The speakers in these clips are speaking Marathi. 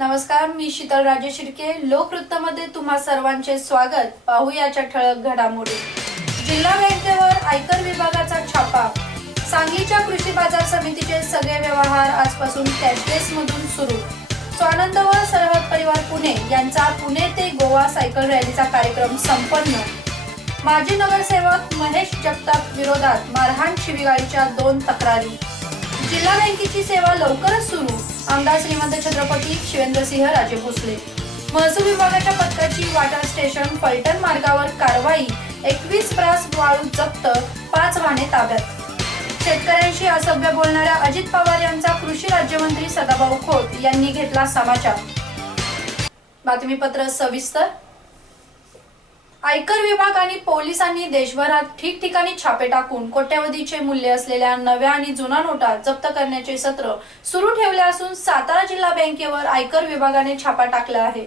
नमस्कार, मी शीतल राजे शिर्के. लोकवृत्तमध्ये तुम्हा सर्वांचे स्वागत. पाहूयाच्या ठळक घडामोडी. जिल्हा बँकेवर आयकर विभागाचा छापा. सांगलीच्या कृषी बाजार समितीचे सगळे व्यवहार आजपासून कॅशलेस मधून सुरू. स्वानंद व सरहद परिवार पुणे यांचा पुणे ते गोवा सायकल रॅलीचा कार्यक्रम संपन्न. माजी नगरसेवक महेश जगताप विरोधात मारहाण शिवीगाळीच्या 2 तक्रारी. जिल्हा बँकेची सेवा लवकरच सुरू. आमदार श्रीमंत छत्रपती शिवेंद्रसिंह राजे भोसले. महसूल विभागाच्या पथकाची वाटर स्टेशन फलटण मार्गावर कारवाई. 21 ब्रास वाळू जप्त, 5 वाहने ताब्यात. शेतकऱ्यांशी असभ्य बोलणाऱ्या अजित पवार यांचा कृषी राज्यमंत्री सदाभाऊ खोत यांनी घेतला समाचार. बातमीपत्र सविस्तर. आयकर विभाग आणि पोलिसांनी देशभरात ठिकठिकाणी छापे टाकून कोट्यवधीचे मूल्य असलेल्या नव्या आणि जुना नोटा जप्त करण्याचे सत्र सुरू ठेवले असून सातारा जिल्हा बँकेवर आयकर विभागाने छापा टाकला आहे.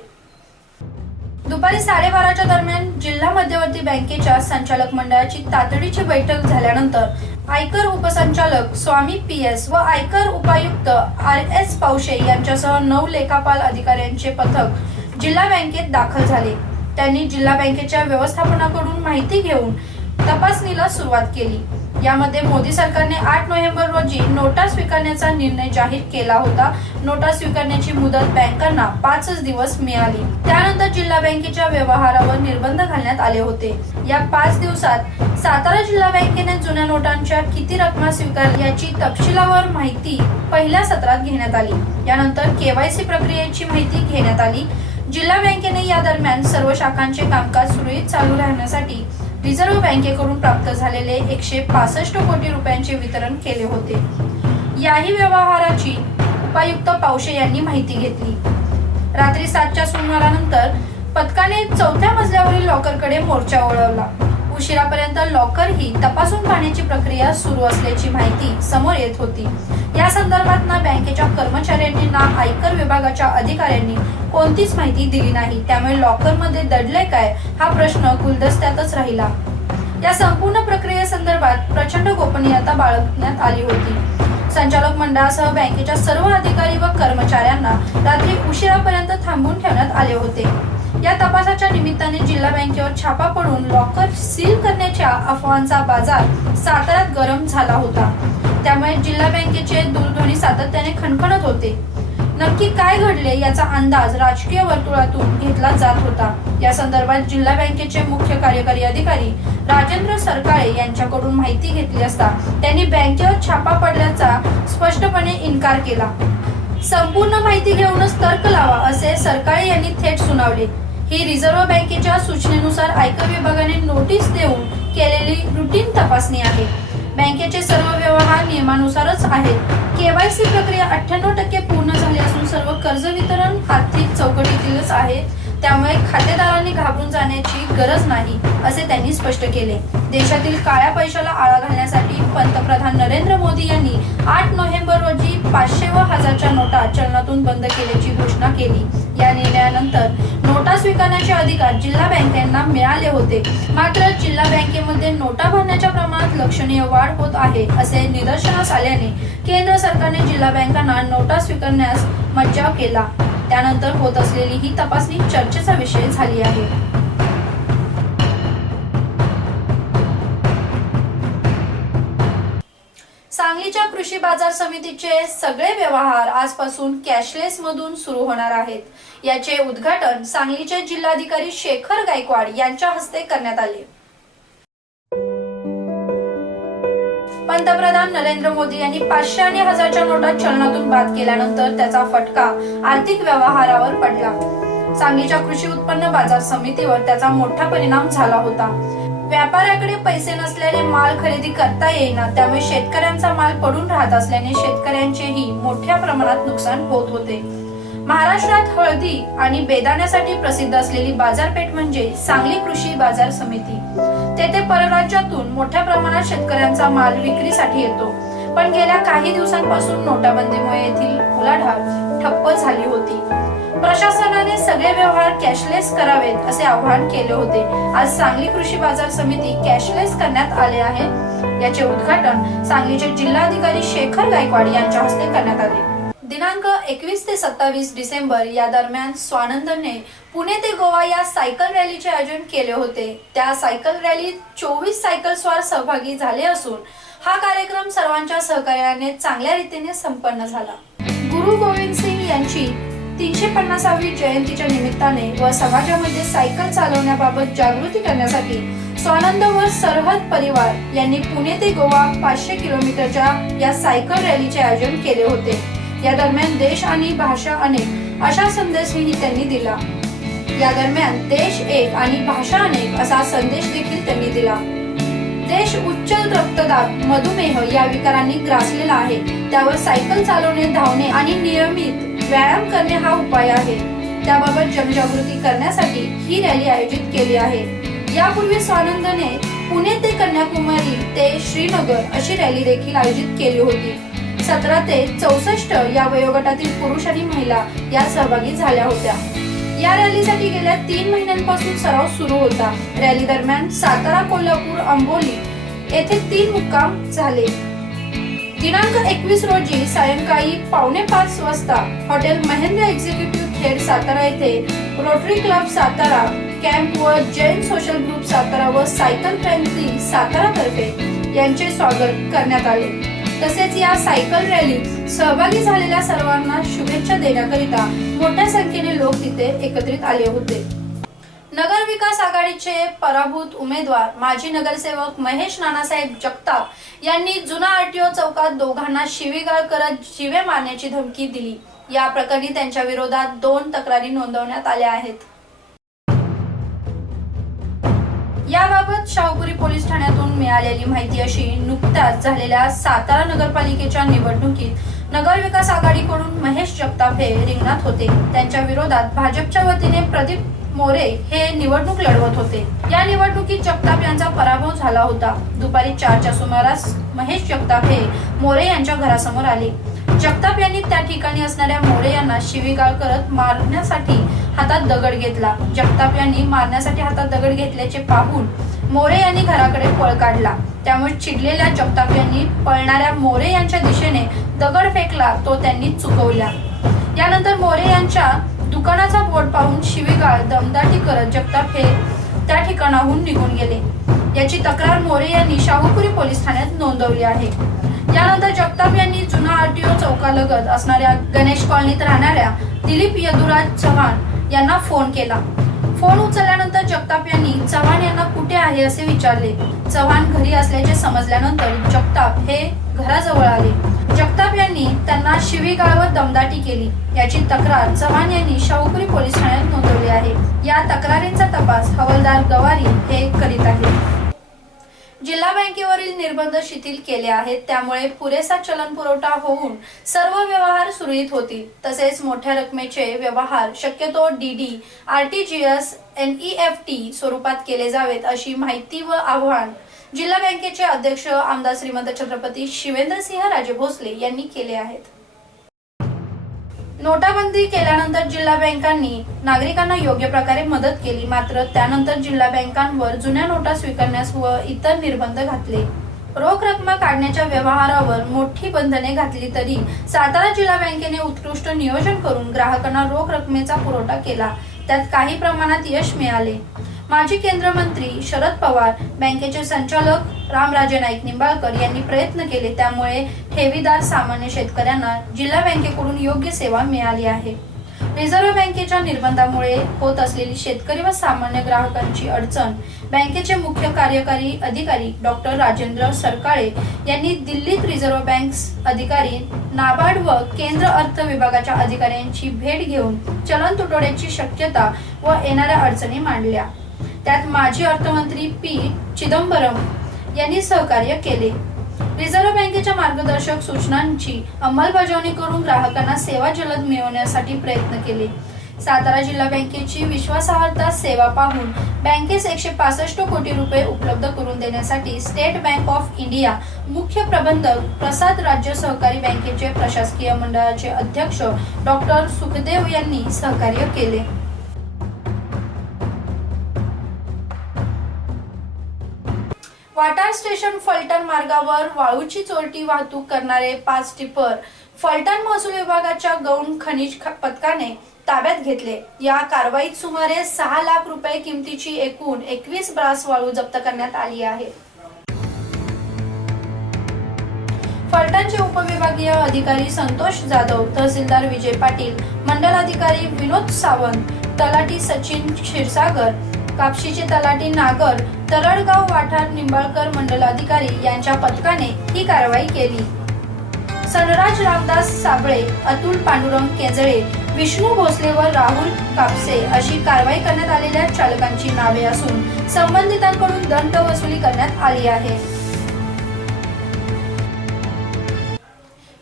दुपारी 12:30च्या दरम्यान जिल्हा मध्यवर्ती बँकेच्या संचालक मंडळाची तातडीची बैठक झाल्यानंतर आयकर उपसंचालक स्वामी PS व आयकर उपायुक्त RS पावशे यांच्यासह 9 लेखापाल अधिकाऱ्यांचे पथक जिल्हा बँकेत दाखल झाले. त्यांनी जिल्हा बँकेच्या व्यवस्थापनाकडून माहिती घेऊन तपासणीला सुरुवात केली. यामध्ये मोदी सरकारने 8 नोव्हेंबर रोजी नोटा स्वीकारण्याचा निर्णय जाहीर केला होता. नोटा स्वीकारण्याची मुदत बँकांना 5 दिवस मिळाली. त्यानंतर जिल्हा बँकेच्या व्यवहारावर निर्बंध घालण्यात आले होते. या 5 दिवसात सातारा जिल्हा बँकेने जुन्या नोटांच्या किती रकमा स्वीकारल्या याची तपशिलावर माहिती पहिल्या सत्रात घेण्यात आली. यानंतर KYC प्रक्रियेची माहिती घेण्यात आली. जिल्हा बँकेने या दरम्यान सर्व शाखांचे कामकाज सुरळीत चालू राहण्यासाठी रिझर्व्ह बँकेकडून प्राप्त झालेले 165 कोटी रुपयांचे वितरण केले होते. याही व्यवहाराची उपायुक्त पावशे यांनी माहिती घेतली. रात्री 7च्या सुमारानंतर पथकाने 4थ्या मजल्यावरील लॉकरकडे मोर्चा वळवला. उशिरापर्यंत लॉकर ही तपासून पाहण्याची प्रक्रिया सुरू असल्याची माहिती समोर येत होती. या संदर्भात ना बँकेच्या कर्मचाऱ्यांनी ना आयकर विभागाच्या अधिकाऱ्यांनी कोणतीच माहिती दिली नाही. त्यामुळे लॉकर मध्ये दडले काय हा प्रश्न गुलदस्त्यातच राहिला. या संपूर्ण प्रक्रियेसंदर्भात प्रचंड गोपनीयता बाळगण्यात आली होती. संचालक मंडळासह बँकेच्या सर्व अधिकारी व कर्मचाऱ्यांना रात्री उशिरापर्यंत थांबून ठेवण्यात आले होते. या तपासाच्या निमित्ताने जिल्हा बँकेवर छापा पडून लॉकर सील करण्याच्या अफवांचा बाजार साताऱ्यात गरम झाला होता. त्यामुळे जिल्हा बँकेचे दूरध्वनी सातत्याने खणखणत होते. नक्की काय घडले याचा अंदाज राजकीय वर्तुळातून घेतला जात होता. या संदर्भात जिल्हा बँकेचे मुख्य कार्यकारी अधिकारी राजेंद्र सरकाळे यांच्याकडून माहिती घेतली असता त्यांनी बँकेवर छापा पडल्याचा स्पष्टपणे इन्कार केला. संपूर्ण माहिती घेऊनच तर्क लावा असे सरकाळे यांनी थेट सुनावले. ही रिझर्व्ह बँकेच्या सूचनेनुसार आयकर विभागाने नोटीस देऊन केलेली रुटीन तपासणी आहे. बँकेचे सर्व व्यवहार नियमानुसारच आहेत. KYC प्रक्रिया 98% पूर्ण झाली असून सर्व कर्ज वितरण आर्थिक चौकटीतीलच आहे. त्यामुळे खातेदारांनी घाबरून जाण्याची गरज नाही असे त्यांनी स्पष्ट केले. देशातील काळ्या पैशाला आळा घालण्यासाठी पंतप्रधान नरेंद्र मोदी यांनी 8 नोव्हेंबर रोजी 500 व 1000च्या नोटा चलनातून बंद केल्याची घोषणा केली. या निर्णयानंतर नोटा स्वीकारण्याचे अधिकार जिल्हा बँकांना मिळाले होते. मात्र जिल्हा बँकेमध्ये नोटा भरण्याच्या प्रमाणात लक्षणीय वाढ होत आहे असे निदर्शनास आल्याने केंद्र सरकारने जिल्हा बँकांना नोटा स्वीकारण्यास मज्जाव केला. त्यानंतर होत असलेली ही तपासणी चर्चेचा विषय झाली आहे. सांगलीच्या कृषी बाजार समितीचे सगळे व्यवहार आजपासून कॅशलेस मधून सुरू होणार आहेत. याचे उद्घाटन सांगलीचे जिल्हाधिकारी शेखर गायकवाड यांच्या हस्ते करण्यात आले. पंतप्रधान नरेंद्र मोदी यांनी 500 आणि 1000च्या नोटा चलनातून बाद केल्यानंतर त्याचा फटका आर्थिक व्यवहारावर पडला. सांगलीच्या कृषी उत्पन्न बाजार समितीवर त्याचा मोठा परिणाम झाला होता. व्यापाऱ्याकडे पैसे नसल्याने माल खरेदी करता येईना. त्यामुळे शेतकऱ्यांचा माल पडून राहत असल्याने शेतकऱ्यांचेही मोठ्या प्रमाणात नुकसान होत होते. महाराष्ट्रात हळदी आणि बेदाण्यासाठी प्रसिद्ध असलेली बाजारपेठ म्हणजे सांगली कृषी बाजार समिती. तेथे परराज्यातून मोठ्या प्रमाणात शेतकऱ्यांचा माल विक्रीसाठी येतो. पण गेल्या काही दिवसांपासून नोटाबंदीमुळे येथील उलाढाल ठप्प झाली होती. प्रशासनाने सगळे व्यवहार कॅशलेस करावेत असे आवाहन केले होते. आज सांगली कृषी बाजार समिती कॅशलेस करण्यात आले आहे. याचे उद्घाटन सांगलीचे जिल्हाधिकारी शेखर गायकवाड यांच्या हस्ते करण्यात आले. दिनांक 21 ते 27 डिसेंबर या दरम्यान स्वानंदने पुणे ते गोवा या सायकल रॅलीचे आयोजन केले होते। त्या सायकल रॅलीत 24 सायकल स्वार सहभागी झाले असून हा कार्यक्रम सर्वांच्या सहकार्याने चांगल्या रीतीने संपन्न झाला। गुरु गोविंद सिंग यांची 350वी जयंतीच्या निमित्ताने व समाजामध्ये सायकल चालवण्याबाबत जागृती करण्यासाठी स्वानंद व सरहद परिवार यांनी पुणे ते गोवा 500 किलोमीटरच्या या सायकल रॅलीचे आयोजन केले होते। या दरम्यान देश आणि भाषा अनेक अशा संदेशही त्यांनी दिला। या दरम्यान देश एक आणि भाषा अनेक असा संदेश देखील त्यांनी दिला। देश उच्च रक्तदाब, मधुमेह या विकारांनी ग्रासलेला आहे, त्यावर सायकल चालवणे, धावणे आणि नियमित व्यायाम करणे हा उपाय आहे। त्याबाबत जनजागृती करण्यासाठी ही रॅली आयोजित केली आहे। यापूर्वी स्वानंदने पुणे ते कन्याकुमारी ते श्रीनगर अशी रॅली देखील आयोजित केली होती। 17 ते 64 या वयोगटातील पुरुष आणि महिला या सहभागी झाल्या होत्या। या रॅलीसाठी गेल्या 3 महिन्यांपासून सराव सुरू होता। रॅली दरम्यान सातारा, कोल्हापूर, अंबोली येथे 3 मुक्काम झाले। दिनांक 21 रोजी सायंकाळी 4:45 वाजता हॉटेल महेंद्र एक्झिक्युटिव्ह खेड सातारा येथे रोटरी क्लब सातारा कॅम्प व जैन सोशल ग्रुप सातारा व सायकल क्रांती सातारा तर्फे यांचे स्वागत करण्यात आले। तसेच या सायकल रॅलीत सहभागी झालेल्या सर्वांना शुभेच्छा देण्याकरिता मोठ्या संख्येने लोक तिथे एकत्रित आले होते। नगर विकास आघाडीचे पराभूत उमेदवार माजी नगरसेवक महेश नानासाहेब जगताप यांनी जुना आरटीओ चौकात दोघांना शिवीगाळ करत जीवे मारण्याची धमकी दिली। या प्रकरणी त्यांच्या विरोधात 2 तक्रारी नोंदवण्यात आल्या आहेत। याबाबत शाहूपुरी पोलीस ठाण्यातून मिळालेली माहिती अशी, नुकत्याच झालेल्या सातारा नगरपालिकेच्या निवडणुकीत नगर विकास आघाडीकडून महेश जगताप हे रिंगणात होते। त्यांच्या विरोधात भाजपच्या वतीने प्रदीप मोरे हे निवडणूक लढवत होते। या निवडणुकीत जगताप यांचा पराभव झाला होता। दुपारी 4च्या सुमारास महेश जगताप हे मोरे यांच्या घरासमोर आले। जगताप यांनी त्या ठिकाणी असणाऱ्या मोरे यांना शिवीगाळ करत मारण्यासाठी हातात दगड घेतला। जगताप यांनी मारण्यासाठी हातात दगड घेतल्याचे पाहून मोरे यांनी घराकडे पळ काढला। त्यामुळे चिडलेल्या जगताप यांनी पळणाऱ्या मोरे यांच्या दिशेने दगड फेकला, तो त्यांनी चुकवला। यानंतर मोरे यांच्या दुकानाचा बोर्ड पाहून शिवीगाळ दमदाटी करत जगताप हे त्या ठिकाणाहून निघून गेले। याची तक्रार मोरे यांनी शाहूपुरी पोलीस ठाण्यात नोंदवली आहे। यानंतर जगताप यांनी जुना आरटीओ चौकालगत असणाऱ्या गणेश कॉलनीत राहणाऱ्या दिलीप यदुराज चव्हाण यांना फोन केला। फोन उचलल्यानंतर जगताप यांनी चव्हाण यांना कुठे आहे असे विचारले। चव्हाण घरी असल्याचे समजल्यानंतर जगताप हे घराजवळ आले। जगताप यांनी त्यांना शिवीगाळ व दमदाटी केली। याची तक्रार चव्हाण यांनी शाहूपुरी पोलीस ठाण्यात नोंदवली आहे। या तक्रारींचा तपास हवालदार गवारी हे करीत आहेत। जिल्हा बँकेवरील निर्बंध शिथिल केले आहेत, त्यामुळे पुरेसा चलन पुरवठा होऊन सर्व व्यवहार सुरळीत होतील। तसेच मोठ्या रकमेचे व्यवहार शक्यतो डीडी, आरटीजीएस, एनईएफटी स्वरूपात केले जावेत अशी माहिती व आवाहन जिल्हा बँकेचे अध्यक्ष आमदार श्रीमंत छत्रपती शिवेंद्रसिंह राजे भोसले यांनी केले आहेत। नोटाबंदी केल्यानंतर जिल्हा बँकांनी नागरिकांना योग्य प्रकारे मदत केली, मात्र त्यानंतर जिल्हा बँकांवर जुन्या नोटा स्वीकारण्यास व इतर निर्बंध घातले। रोख रक्कम काढण्याच्या व्यवहारावर मोठी बंधने घातली तरी सातारा जिल्हा बँकेने उत्कृष्ट नियोजन करून ग्राहकांना रोख रकमेचा पुरवठा केला। त्यात काही प्रमाणात यश मिळाले। माजी केंद्रीय मंत्री शरद पवार, बँकेचे संचालक रामराजे नाईक निंबाळकर यांनी प्रयत्न केले, त्यामुळे ठेवीदार सामान्य शेतकऱ्यांना जिल्हा बँकेकडून योग्य सेवा मिळाली आहे। रिझर्व्ह बँकेच्या निर्बंधामुळे होत असलेली शेतकरी व सामान्य ग्राहकांची अडचण बँकेचे मुख्य कार्यकारी अधिकारी डॉक्टर राजेंद्र सरकाळे यांनी दिल्लीत रिझर्व्ह बँक अधिकारी, नाबार्ड व केंद्र अर्थ विभागाच्या अधिकाऱ्यांची भेट घेऊन चलन तुटवड्याची शक्यता व येणाऱ्या अडचणी मांडल्या। त्यात माजी अर्थमंत्री पी चिदंबरम यांनी सहकार्य केले। रिझर्व्ह बँकेच्या मार्गदर्शक सूचनांची अंमलबजावणी करून ग्राहकांना सेवा जलद मिळवण्यासाठी प्रयत्न केले। सातारा जिल्हा बँकेची विश्वासार्हता सेवा पाहून बँकेस 165 कोटी रुपये उपलब्ध करून देण्यासाठी स्टेट बँक ऑफ इंडिया मुख्य प्रबंधक प्रसाद राज्य सहकारी बँकेचे प्रशासकीय मंडळाचे अध्यक्ष डॉक्टर सुखदेव यांनी सहकार्य केले। वाटार स्टेशन फलटण मार्गावर वाळूची चोरटी वाहतूक करणारे 5 टिपर फलटण महसूल विभागाच्या गौण खनिज पथकाने ताब्यात घेतले। या कारवाईत सुमारे 6 लाख रुपये किमतीची एकूण 21 ब्रास वाळू जप्त करण्यात आली आहे। फलटणचे उपविभागीय अधिकारी संतोष जाधव, तहसीलदार विजय पाटील, मंडल अधिकारी विनोद सावंत, तलाठी सचिन क्षीरसागर, कापशीचे तलाठी नागर, तरडगाव वाठार निंबाळकर मंडल अधिकारी यांच्या पथकाने ही कारवाई केली। सनराज रामदास साबळे, अतुल पांडुरंग केंजळे, विष्णू भोसले व राहुल कापसे अशी कारवाई करण्यात आलेल्या चालकांची नावे असून संबंधितांकडून दंड वसुली करण्यात आली आहे।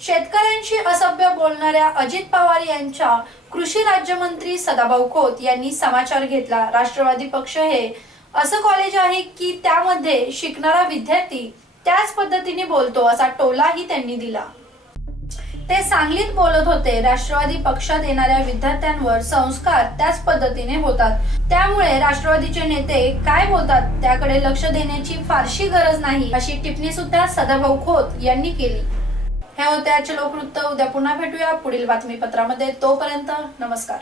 शेतकऱ्यांशी असभ्य बोलणाऱ्या अजित पवार यांच्या कृषी राज्यमंत्री सदाभाऊ खोत यांनी समाचार घेतला। राष्ट्रवादी पक्ष हे असं कॉलेज आहे की त्यामध्ये शिकणारा विद्यार्थी त्याच पद्धतीने बोलतो असा टोलाही त्यांनी दिला। ते सांगलीत बोलत होते, राष्ट्रवादी पक्षात येणाऱ्या विद्यार्थ्यांवर संस्कार त्याच पद्धतीने होतात, त्यामुळे राष्ट्रवादीचे नेते काय बोलतात त्याकडे लक्ष देण्याची फारशी गरज नाही अशी टिप्पणी सुद्धा सदाभाऊ खोत यांनी केली। हे होते आजचे लोकवृत्त। उद्या पुन्हा भेटूया पुढील बातमीपत्रामध्ये। तोपर्यंत नमस्कार।